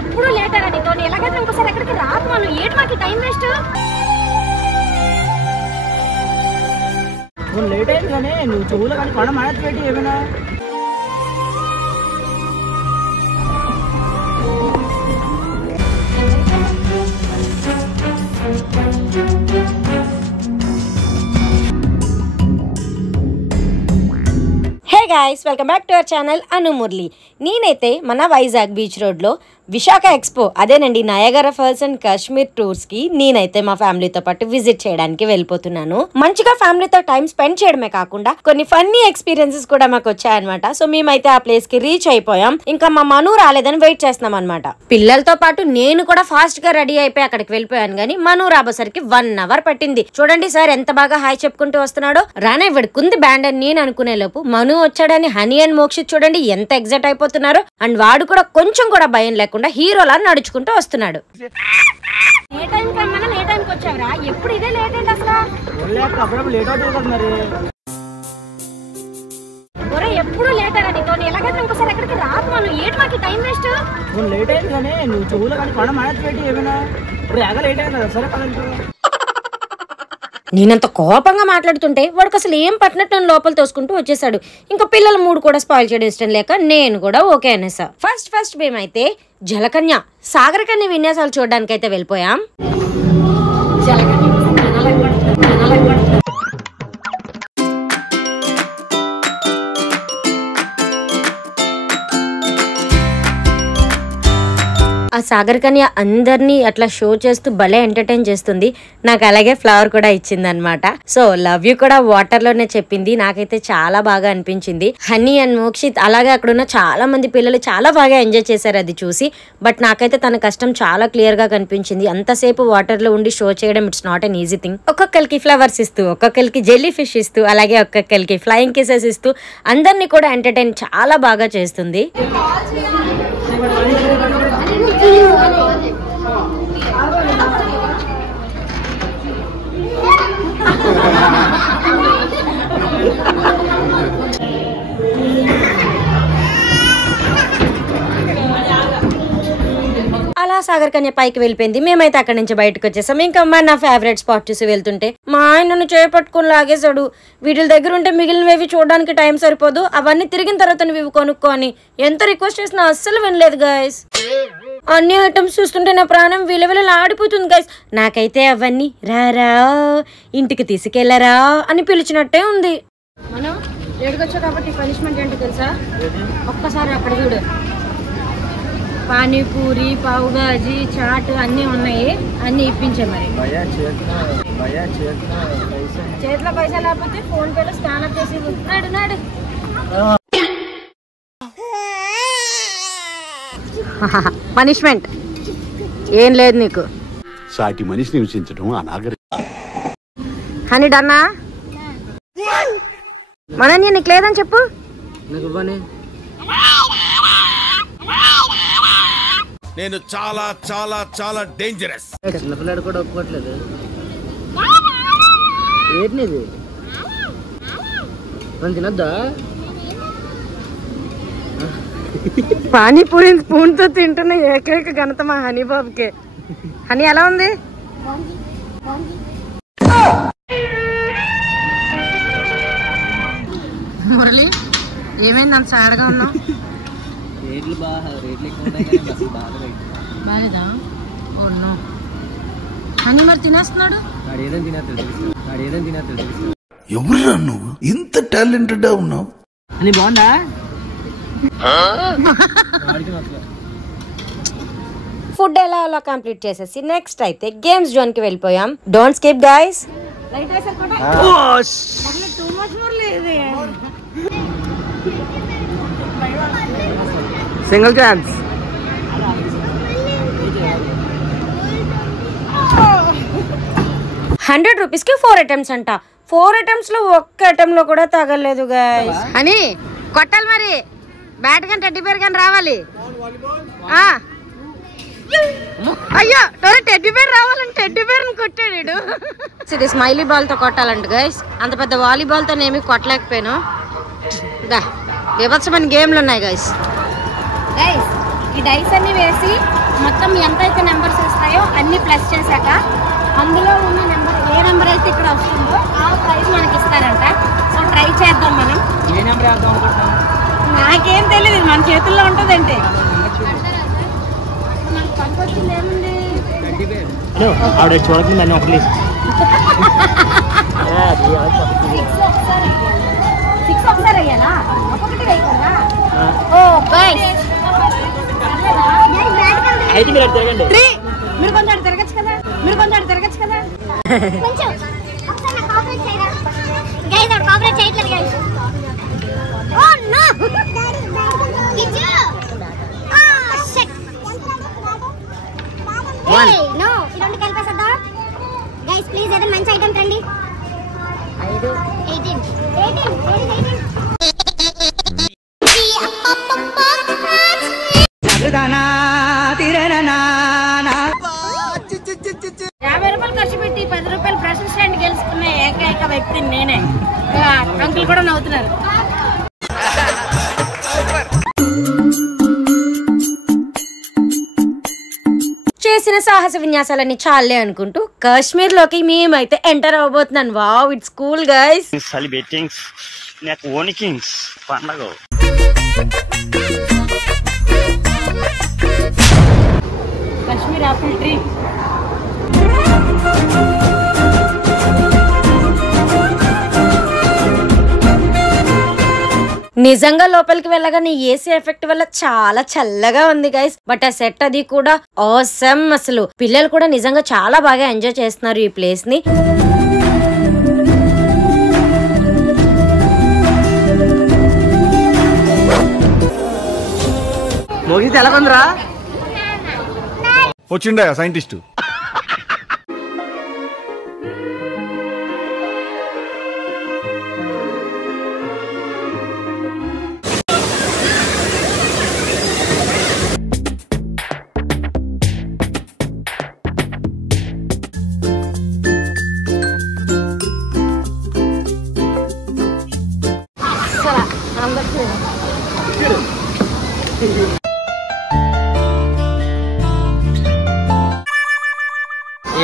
ఎప్పుడు లేటరా నీతో ఎలాగైతే ఇంకోసారి ఎక్కడికి రాదు మనం ఏంటి మాకు టైం వేస్ట్ నువ్వు లేట్ అయింది కానీ నువ్వు చెవులు కానీ కొండ మాడేటి ఏమైనా hey guys welcome back to our channel Anu Murali. నేనైతే మన వైజాగ్ బీచ్ రోడ్లో విశాఖ ఎక్స్పో అదేనండి Niagara Falls and Kashmir tours కి నేనైతే మా ఫ్యామిలీతో పాటు విజిట్ చేయడానికి వెళ్ళిపోతున్నాను. మంచిగా ఫ్యామిలీతో టైం స్పెండ్ చేయడమే కాకుండా కొన్ని ఫన్నీ ఎక్స్పీరియన్సెస్ కూడా మాకు వచ్చాయన్నమాట. సో మేమైతే ఆ ప్లేస్ కి రీచ్ అయిపోయాం. ఇంకా మా మను రాలేదని వెయిట్ చేస్తున్నాం అనమాట. పిల్లలతో పాటు నేను కూడా ఫాస్ట్ గా రెడీ అయిపోయి అక్కడికి వెళ్ళిపోయాను కానీ మను రాబోసరికి 1 అవర్ పట్టింది. చూడండి సార్ ఎంత బాగా హాయ్ చెప్పుకుంటూ వస్తున్నాడో. రానే విడుకుంది బ్యాండ్ అని నేను అనుకునే లోపు మను వచ్చాడని హనీ అండ్ మోక్షిత్ చూడండి ఎంత ఎగ్జైట్ అయిపోతున్నారు. అండ్ వాడు కూడా కొంచెం కూడా భయం లేకుండా హీరోలా నడుచుకుంటూ వస్తున్నాడు. ఏ టైం కన్నా ఏ టైంకి వచ్చావురా? ఎప్పుడు ఇదే లేట్ ఏంటి అసలు? ఎప్పుడు లేటరా నీతో ఎలాగైతే ఇంకోసారి ఎక్కడికి రాదు మనం ఏంటి మాకు టైం వేస్ట్ లేట్ అయింది కానీ నువ్వు చెవులు కానీ కొండ మాడేటి ఏమైనా ఇప్పుడు ఎగ లేట్ అయింది కదా సరే పదండి. నేనంత కోపంగా మాట్లాడుతుంటే వాడికి అసలు ఏం పట్టినట్టు నన్ను లోపల తోసుకుంటూ వచ్చేసాడు. ఇంకా పిల్లల మూడు కూడా స్పాయిల్ చేయడం ఇష్టం లేక నేను కూడా ఓకే అనేసా. ఫస్ట్ మేమైతే జలకన్య సాగరకన్య విన్యాసాలు చూడడానికి అయితే వెళ్ళిపోయాం. ఆ సాగర్ కన్య అందరినీ అట్లా షో చేస్తూ భలే ఎంటర్టైన్ చేస్తుంది. నాకు అలాగే ఫ్లవర్ కూడా ఇచ్చింది అనమాట. సో లవ్ యూ కూడా వాటర్ లోనే చెప్పింది. నాకైతే చాలా బాగా అనిపించింది. హనీ అండ్ మోక్షిత్ అలాగే అక్కడ ఉన్న చాలా మంది పిల్లలు చాలా బాగా ఎంజాయ్ చేశారు అది చూసి. బట్ నాకైతే తన కష్టం చాలా క్లియర్ గా కనిపించింది. అంతసేపు వాటర్ లో ఉండి షో చేయడం it's not an easy thing. ఒక్కొక్కరికి ఫ్లవర్స్ ఇస్తూ, ఒక్కొక్కరికి జెల్లీ ఫిష్ ఇస్తూ, అలాగే ఒక్కొక్కరికి ఫ్లయింగ్ కిసెస్ ఇస్తూ అందరినీ కూడా ఎంటర్టైన్ చాలా బాగా చేస్తుంది. అలా సాగర్ కన్య పైకి వెళ్ళిపోయింది. మేమైతే అక్కడి నుంచి బయటకు వచ్చేసాం. ఇంకా నా ఫేవరెట్ స్పాట్ చూసి వెళ్తుంటే మా ఆయన నన్ను చేపట్టుకుని లాగేశాడు. వీటి దగ్గర ఉంటే మిగిలినవి చూడడానికి టైం సరిపోదు, అవన్నీ తిరిగిన తర్వాత నువ్వు కొనుక్కొని ఎంత రిక్వెస్ట్ చేసినా అస్సలు వినలేదు గైస్. అన్ని ఐటమ్స్ చూస్తుంటే నా ప్రాణం విలువలు ఆడిపోతుంది గైస్. నాకైతే అవన్నీ రారా ఇంటికి తీసుకెళ్లరా అని పిలిచినట్టే ఉంది. మనం ఏడుకొచ్చా కాబట్టి పనిష్మెంట్ ఏంటో తెలుసా? ఒక్కసారి అక్కడ చూడు, పానీపూరి, పావుబాజీ, చాట్ అన్నీ ఉన్నాయి. అన్ని ఇప్పించే మరి చేతిలో పైసా లేకపోతే ఫోన్ పేలో స్కానర్ చేసి నాడు నాడు. పనిష్మెంట్ ఏం లేదు నీకు. సాటి మనిషిని హింసించడం అనాగరికం. హనీ డన్నా మన నీకు లేదని చెప్పు. నేను చాలా చాలా చాలా డేంజరస్. చిన్నపిల్లాడు కూడా ఒప్పుకోవట్లేదు. ఏంటి మనం తినొద్దా? పానీపూరి స్పూన్ తో తింటున్న ఏకైక ఘనత మా హనీ బాబుకే. హనీ ఎలా ఉంది? మురళి ఏమైంది అంత సాడగా ఉన్నావు? బాలేదా? ఓ హనీ మరి తినేస్తున్నాడు. ఎవరురా నువ్వు ఇంత టాలెంటెడ్ ఉన్నావు? అని బాగుందా? ఫుడ్ ఎలా అలా కంప్లీట్ చేసేసి నెక్స్ట్ అయితే గేమ్స్ జోన్ కి వెళ్ళిపోయాం. Don't skip guys. Single chance. ₹100 కి 4 అటెంప్ట్స్ అంట. 4 అటెంప్ట్స్ లో ఒక్క అటెంప్ట్ లో కూడా తగలేదు గైస్. అని కొట్టాలి మరి. బ్యాట్ కానీ టెడ్డీ బేర్ కానీ రావాలి. అయ్యో టెడ్డీ బేర్ రావాలని టెడ్డీ బేర్ కొట్టాడు. ఇది స్మైలీ బాల్ తో కొట్టాలంట గైస్. అంత పెద్ద వాలీబాల్ తో నేమి కొట్టలేకపోయాను. బీభత్సమైన గేమ్లు ఉన్నాయి గైస్. ఈ డైస్ అన్ని వేసి మొత్తం ఎంతైతే నెంబర్స్ వస్తాయో అన్ని ప్లస్ చేశాక అందులో ఉన్న నెంబర్ ఏ నెంబర్ అయితే ఇక్కడ వస్తుందో ఆ ప్రైజ్ మనకి ఇస్తారంట. సో ట్రై చేద్దాం మనం. ఏ నెంబర్ వేద్దాం అనుకుంటున్నాం? నాకేం తెలియదు, మన చేతుల్లో ఉంటుందంటే. నాకు పనికొచ్చింది ఏముంది? ఆవిడ చూడకుండా అన్నీ ఒకటి సిక్స్ ఒకసారి అయ్యాలా? ఒక్కొక్కటి వేయకూడదా? ఓ గైస్, అయితే మీరు తిరగండి. మీరు కొంచెం అటు తిరగచ్చు కదా, మీరు కొంచెం అటు తిరగచ్చు కదా. ప్లీజ్ ఏదో మంచి ఐటమ్ రండి. 18 రూపాయలు ఖర్చు పెట్టి 10 రూపాయలు బ్రష్ స్టాండ్ గెలుచుకున్న ఏకైక వ్యక్తి నేనే. అంకుల్ కూడా నవ్వుతున్నారు. చేసిన సాహస విన్యాసాలన్నీ చాలే అనుకుంటూ కాశ్మీర్ లోకి మేమైతే ఎంటర్ అవబోతున్నాను. Wow, it's cool guys. సెలబ్రేటింగ్స్ నాకు ఓనికింగ్స్ పండగ. Kashmir apple tree. నిజంగా లోపలికి వెళ్ళగానే ఏసీ ఎఫెక్ట్ వల్ల చాలా చల్లగా ఉంది గైస్. బట్ ఆ సెట్ అది కూడా ఆసమ్. అసలు పిల్లలు కూడా నిజంగా చాలా బాగా ఎంజాయ్ చేస్తున్నారు ఈ ప్లేస్ ని. మోగితే ఎలా కొందరా? వచ్చిండా సైంటిస్ట్?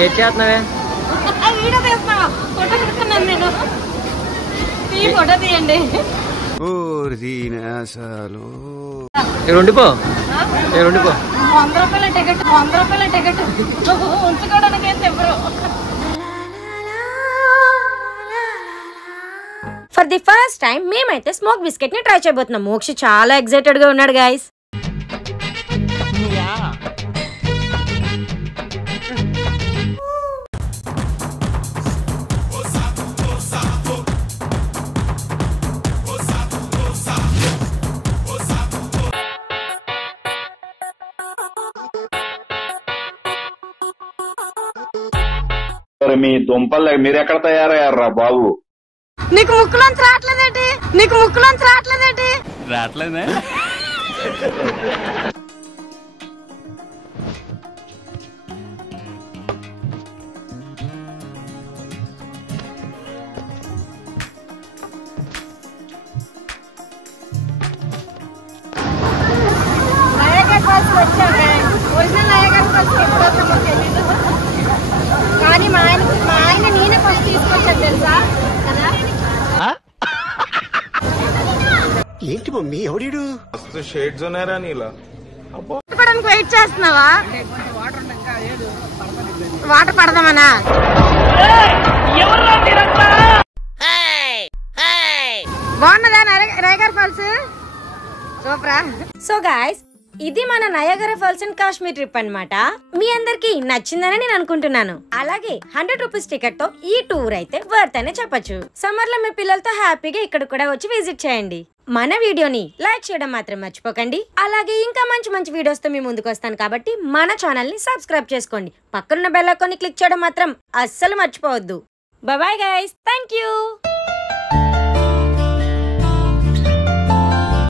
ఏం చేస్తున్నావే? వీడియో తీస్తున్నావా? ఫోటో తీసుకున్నాను నేను. ఫోటో తీయండి. రెండుకో 100 రూపాయల టికెట్, 100 రూపాయల టికెట్ ఉంచుకోవడానికి అయితే ఎవరు. ఫర్ ది ఫస్ట్ టైం మేమైతే స్మోక్ బిస్కెట్ ని ట్రై చేయబోతున్నాం. మోక్షి చాలా ఎక్సైటెడ్ గా ఉన్నాడు గైస్. మీ దుంపలు మీరెక్కడ తయారయ్యారా బాబు? నీకు ముక్కులోంచి రావట్లేదేంటి? నీకు ముక్కులోంచి రావట్లేదేంటి? రావట్లేదే. ఒరిజినల్ నాయగారి ఫస్ట్ ఎప్పుడు వస్తుందో తెలీదు, కానీ మా ఆయన నేనే ఫస్ట్ తీసుకొచ్చాను తెలుసా కదా. ఏంటి మమ్మీ ఎవడీడు? షేడ్స్ ఉన్నారా నీలా? పడడానికి వెయిట్ చేస్తున్నావా? వాటర్ పడదామనా? బాగున్నదా నయాగరా ఫాల్స్? సూపరా. సో గైస్, ఇది మన Niagara Falls and Kashmir trip అన్నమాట. మీ అందరికి నచ్చిందని నేను అనుకుంటున్నాను. అలాగే 100 రూపీస్ టికెట్ తో ఈ టూర్ అయితే వర్త్ అనే చెప్పొచ్చు. సమ్మర్ లో మీ పిల్లలతో హ్యాపీగా ఇక్కడ కూడా వచ్చి విజిట్ చేయండి. మన వీడియోని లైక్ చేయడం మాత్రం మర్చిపోకండి. అలాగే ఇంకా మంచి మంచి వీడియోస్ తో మీ ముందుకు వస్తాను కాబట్టి మన ఛానల్ ని సబ్స్క్రైబ్ చేసుకోండి. పక్కనున్న బెల్ ఐకాన్ ని క్లిక్ చేయడం మాత్రం అస్సలు మర్చిపోవద్దు. Bye guys, thank you.